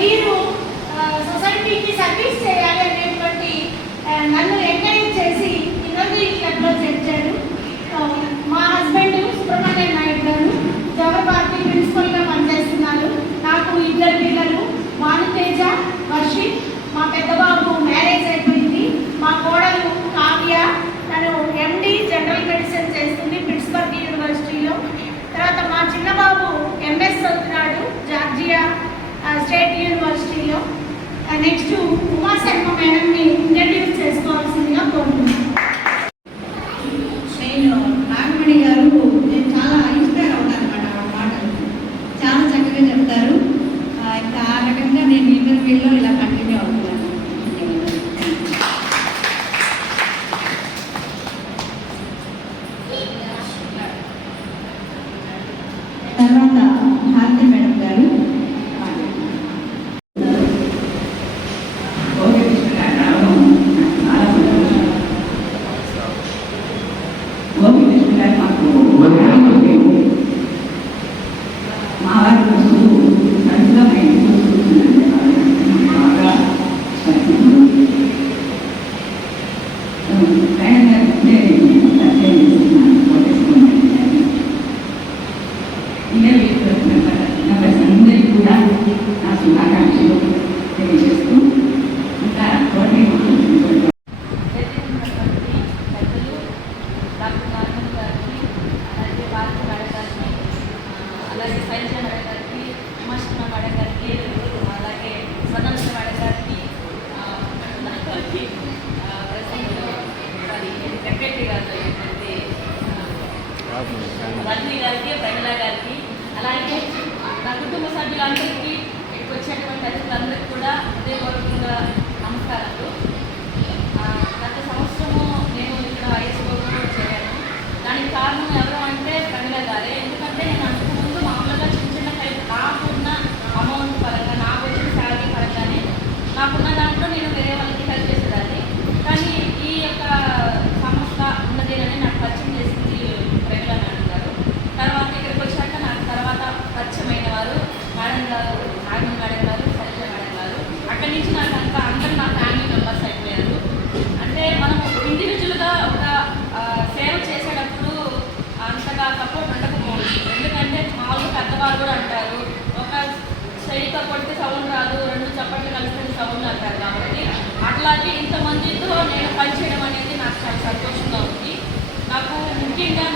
మీరు సొసైటీకి సర్వీస్ చేయాలి అనేటువంటి నన్ను ఎంకరేజ్ చేసి ఇన్నర్వీ క్లబ్లో చేర్చారు. మా హస్బెండ్ సుబ్రహ్మణ్య నాయుడు గారు జవహర్భారతి ప్రిన్సిపల్గా పనిచేస్తున్నారు. నాకు ఇద్దరు పిల్లలు భానుతేజ వర్షి మా పెద్దబాబు నెక్స్ట్ ఉమా శర్మ మేడంని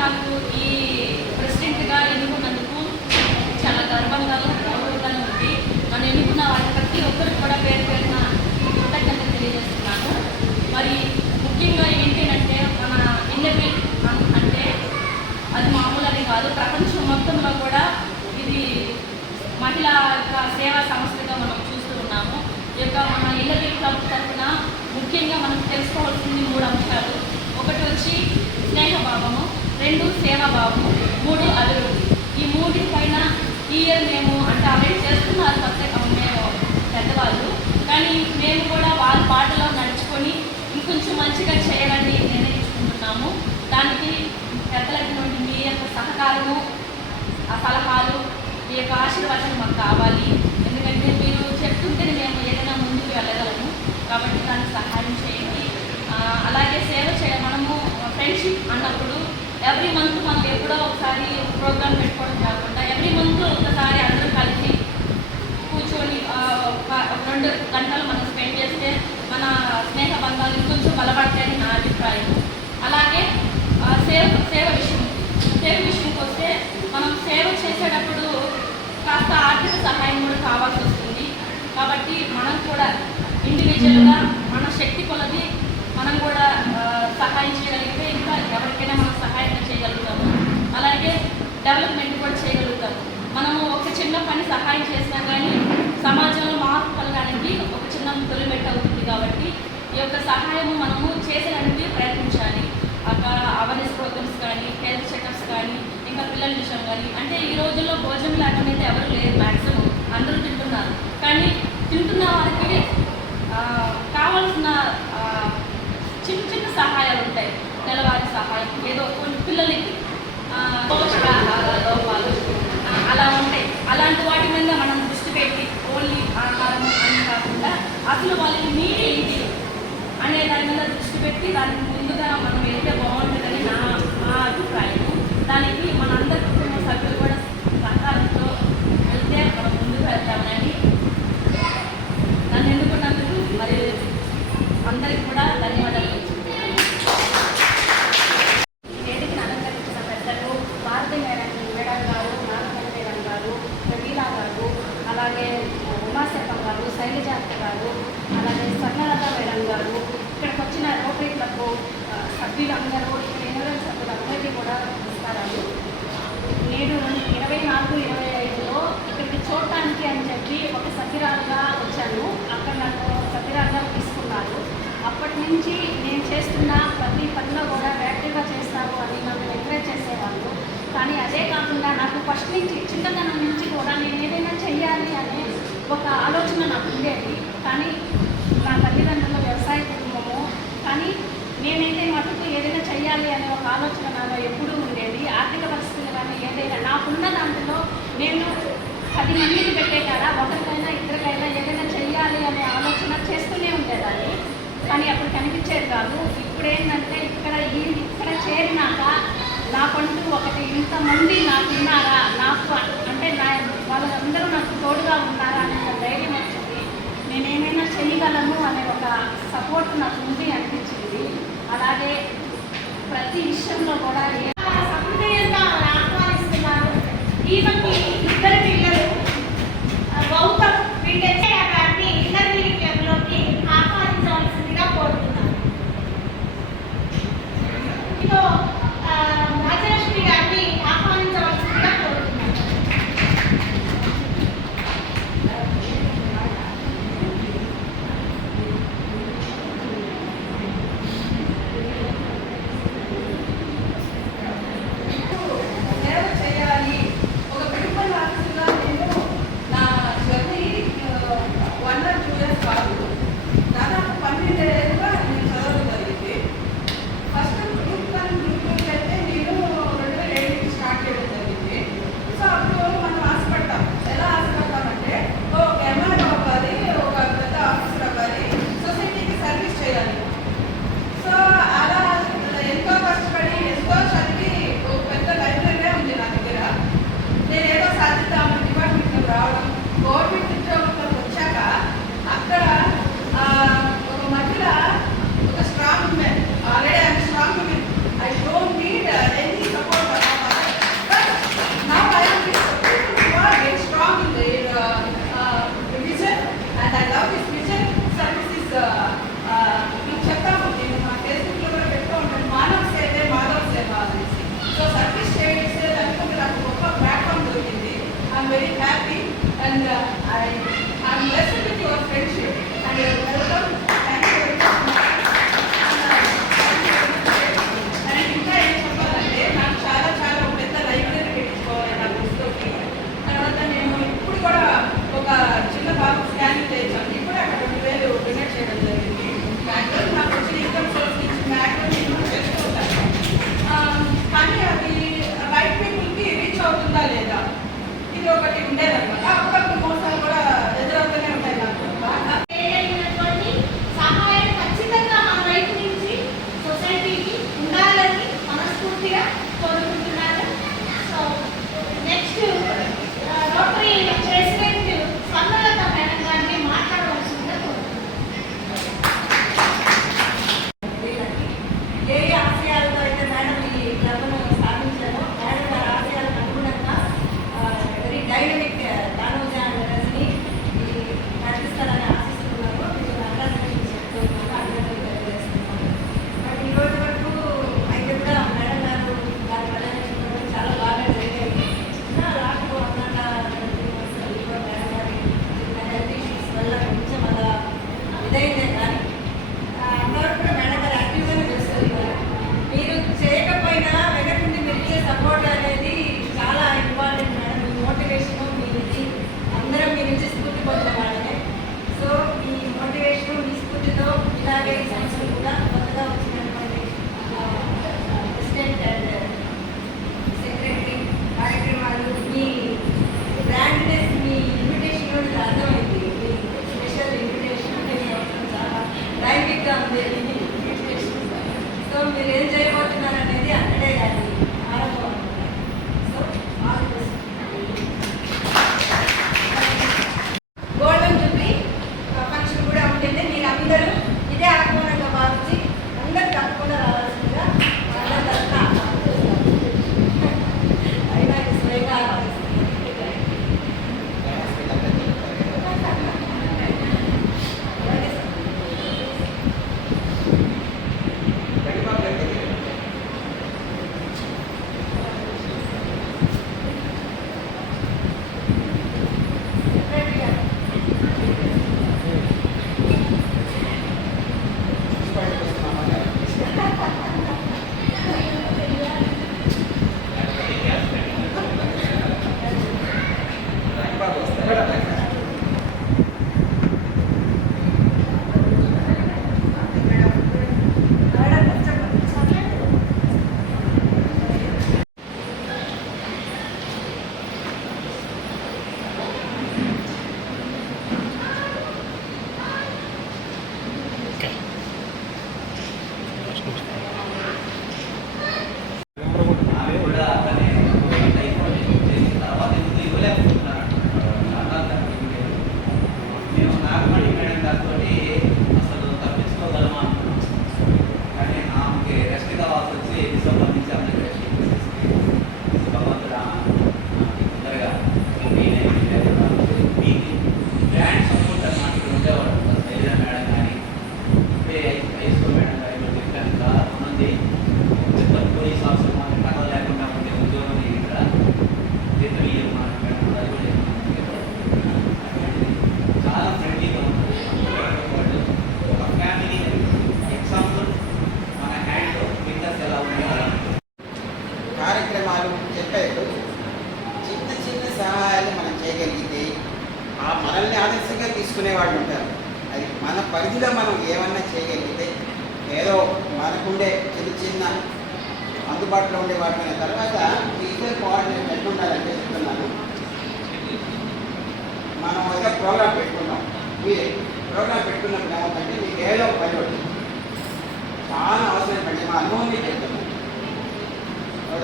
నాకు ఈ ప్రెసిడెంట్గా ఎన్నుకున్నందుకు చాలా గర్వంగా గౌరవంగా ఉంది. నన్ను ఎన్నుకున్న వాళ్ళ ప్రతి ఒక్కరికి కూడా పేరు పేరున కృతజ్ఞతలు తెలియజేస్తున్నాను. మరి ముఖ్యంగా ఏంటంటే మన ఇండపి అంటే అది మామూలు అని కాదు ప్రపంచం మొత్తంలో కూడా ఇది మహిళా యొక్క సేవా సంస్థగా మనం చూస్తూ ఉన్నాము. ఈ యొక్క మన ఇళ్ళకి క్లబ్ తరఫున ముఖ్యంగా మనం తెలుసుకోవాల్సింది మూడు అంశాలు. ఒకటి వచ్చి స్నేహభావము రెండు సేవాభావము మూడు అభివృద్ధి. ఈ మూడి పైన ఈ ఇయర్ మేము అంటే ఆల్రెడీ చేస్తున్నారు కొత్త మేము పెద్దవాళ్ళు. కానీ మేము కూడా వాళ్ళ పాటలో నడుచుకొని ఇంకొంచెం మంచిగా చేయాలని నిర్ణయించుకుంటున్నాము. దానికి పెద్దలైనటువంటి మీ యొక్క సహకారము ఆ సలహాలు మీ యొక్క ఆశీర్వాదం మాకు కావాలి. ఎందుకంటే మీరు చెప్తుంటే మేము ఏదైనా ముందుకు వెళ్ళగలము. కాబట్టి దానికి సహాయం చేయండి. అలాగే సేవ చేయ మనము ఫ్రెండ్షిప్ అన్నప్పుడు ఎవ్రీ మంత్ మనం ఎప్పుడో ఒకసారి ప్రోగ్రామ్ పెట్టుకోవడం కాకుండా ఎవ్రీ మంత్ ఒకసారి అందరూ కలిసి కూర్చొని ఒక రెండు గంటలు మనం స్పెండ్ చేస్తే మన స్నేహ బంధాలు ఇంకొంచెం బలపడతాయని నా అభిప్రాయం. అలాగే సేవ సేవ విషయం. సేవ విషయంకి వస్తే మనం సేవ చేసేటప్పుడు కాస్త ఆర్థిక సహాయం కూడా కావాల్సి వస్తుంది. కాబట్టి మనం కూడా ఇండివిజువల్గా మన శక్తి కొలది మనం కూడా సహాయం చేయగలిగితే ఇంకా ఎవరికైనా మనం సహాయం చేయగలుగుతాము. అలాగే డెవలప్మెంట్ కూడా చేయగలుగుతాము. మనము ఒక చిన్న పని సహాయం చేసినా కానీ సమాజంలో మార్పు కలగడానికి ఒక చిన్న తొలిమెట్టు అవుతుంది కాబట్టి ఈ యొక్క సహాయము మనము చేసేదానికి ప్రయత్నించాలి. అక్కడ అవేర్నెస్ ప్రోగ్రామ్స్ కానీ హెల్త్ చెకప్స్ కానీ ఇంకా పిల్లల విషయం కానీ అంటే ఈ రోజుల్లో భోజనం లేకుండా అయితే ఎవరు లేరు మ్యాక్సిమం అందరూ తింటున్నారు. కానీ తింటున్న వారికి కావాల్సిన ఆ, చిన్న చిన్న సహాయాలు ఉంటాయి నెలవారీ సహాయం ఏదో కొన్ని పిల్లలకి పోషకాహార లోపాలు అలా ఉంటాయి. అలాంటి వాటి మీద మనం దృష్టి పెట్టి ఓన్లీ ఆహారం అని కాకుండా అసలు వాళ్ళకి నీటి ఏంటి అనే దాని మీద దృష్టి పెట్టి దానికి ముందుగా మనం వెళ్తే బాగుంటుందని నా నా అభిప్రాయం దానికి మన అందరి కుటుంబ సభ్యులు కూడా సహకారంతో వెళ్తే మనం ముందుకు వెళ్తామని నన్ను ఎన్నుకున్నందుకు మరి అందరికి కూడా ధన్యవాదాలు తెలుపుతున్నాను. వేదికను అలంకరించిన పెద్దలు భారతి మేడం మేడం గారు నాగమణి మేడం గారు ప్రవీలా గారు అలాగే ఉమాశేఖం గారు శైలజాత గారు అలాగే స్వర్ణలత మేడం గారు ఇక్కడికి వచ్చిన రోటరీ క్లబ్ ఆ, సభ్యులందరూ ఇక్కడ ఇరవై సభ్యులందరికీ కూడా నమస్కారాలు నేను ఇరవై నాలుగు ఇరవై ఐదులో ఇక్కడికి చూడటానికి అని చెప్పి ఒక సభ్యురాలుగా వచ్చాను అక్కడ నన్ను సభ్యురాలుగా తీసుకున్నారు అప్పటి నుంచి నేను చేస్తున్న ప్రతి పనిలో కూడా యాక్టివ్గా చేస్తారు అని నన్ను ఎంకరేజ్ చేసేవాళ్ళు కానీ అదే కాకుండా నాకు ఫస్ట్ నుంచి చిన్నతనం నుంచి కూడా నేను ఏదైనా చెయ్యాలి అనే ఒక ఆలోచన నాకు ఉండేది. కానీ నా తల్లిదండ్రుల వ్యవసాయ కుటుంబము కానీ నేనైతే మటుకు ఏదైనా చెయ్యాలి అనే ఒక ఆలోచన నాలో ఎప్పుడూ ఉండేది. ఆర్థిక పరిస్థితులు కానీ ఏదైనా నాకున్న దాంట్లో నేను పది మందికి పెట్టే కదా ఒకరికైనా ఇద్దరికైనా ఏదైనా చెయ్యాలి అనే ఆలోచన చేస్తూనే ఉండేదాన్ని. కానీ అప్పుడు కనిపించేది కాదు. ఇప్పుడు ఏంటంటే ఇక్కడ ఈ ఇక్కడ చేరినాక నాకంటూ ఒకటి ఇంతమంది నాకు ఉన్నారా నాకు అంటే నా వాళ్ళందరూ నాకు తోడుగా ఉన్నారా అనే ఒక ధైర్యం వచ్చింది. నేనేమైనా చేయగలను అనే ఒక సపోర్ట్ నాకు ఉంది అనిపించింది. అలాగే ప్రతి విషయంలో కూడా ఏ queda. Gracias. పెట్టుకున్నాం ప్రోగ్రామ్ పెట్టుకున్నప్పుడు ఏమవుతుందంటే మీకు ఏదో ఒక పని ఉంటుంది. చాలా అవసరం పడి మా అనుభవం మీకు చెప్తున్నాను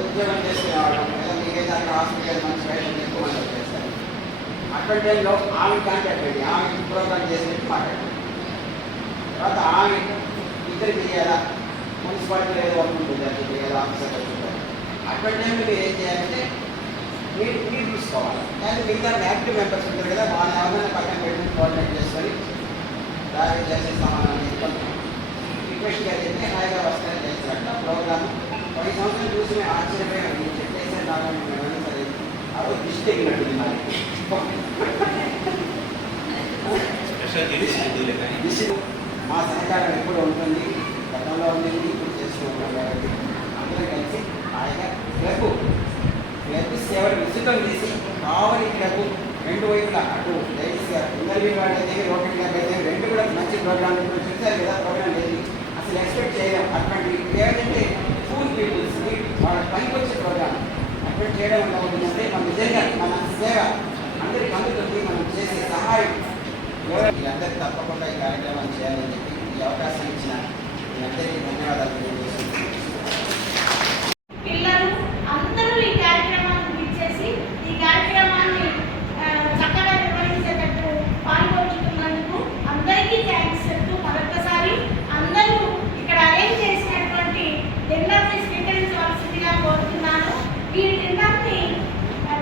ఉద్యోగం చేసుకునేవాడు లేదా మీకే దానికి హాస్పిటల్ మంచి బయట ఎక్కువ మంది చేస్తారు అటువంటి టైంలో ఆమె కాంటాక్ట్ అయ్యి ఆమె ప్రోగ్రామ్ చేసినట్టు మాట్లాడండి తర్వాత ఆమె ఇద్దరికి చేయాలా మున్సిపాలిటీ ఏదో వర్క్ ఉంటుంది అది ఏదో ఆఫీసర్ ఉంటారు అటువంటి టైంలో మీరు ఏం చేయాలంటే మీరు మీరు చూసుకోవాలి కానీ మిగతా యాక్టివ్ మెంబర్స్ ఉంటారు కదా వాళ్ళని ఎవరైనా పక్కన పెట్టుకుని కోఆర్డినేట్ చేసుకొని దారి చేసే సామానాన్ని రిక్వెస్ట్ చెప్పి హాయిగా వస్తారని చేస్తారట. ప్రోగ్రామ్ పది సంవత్సరాలు చూసి మేము ఆశ్చర్యపోయాం మీరు చెప్పేసే రావడం మేము సరే. ఆ రోజు దిష్టి తెగినట్టుంది మనకి మా సహకారం ఎప్పుడు ఉంటుంది? గతంలో ఉంది ఇప్పుడు చేస్తూ ఉంటాం కాబట్టి అందరం కలిసి హాయిగా క్లబ్ లభిస్తే సేవలు ఉచితం తీసి కావలి క్లబ్ రెండు వైపులా అటు. లైట్స్ ఇంటర్వ్యూ వాళ్ళ దగ్గర ఒకటి రెండు కూడా మంచి ప్రోగ్రామ్ చూసారు కదా ప్రోగ్రామ్ లేదు. అసలు ఎక్స్పెక్ట్ చేయడం అటువంటి ఏంటంటే ఫూల్ పీపుల్స్ వాళ్ళ పనికి వచ్చే ప్రోగ్రామ్ అటువంటి చేయడం వల్ల ఉంటుందంటే మన నిజంగా మన సేవ అందరికి అందుతుంది మనం చేసే సహాయం. అందరికీ తప్పకుండా ఈ కార్యక్రమాన్ని చేయాలని చెప్పి ఈ అవకాశం ఇచ్చిన మీ అందరికీ ధన్యవాదాలు తెలియజేస్తున్నాను పిల్లలు అందరూ ఈ కార్యక్రమానికి ఇచ్చేసి ఈ కార్యక్రమాన్ని ఆ, చక్కగా నిర్వహించేటట్టు పాల్గొంటున్నందుకు అందరికీ థ్యాంక్స్ చెప్తూ మరొకసారి అందరూ ఇక్కడ అరేంజ్ చేసినటువంటి డిన్నర్ని స్వీకరించవలసిందిగా కోరుతున్నాను ఈ డిన్నర్ని ఆ,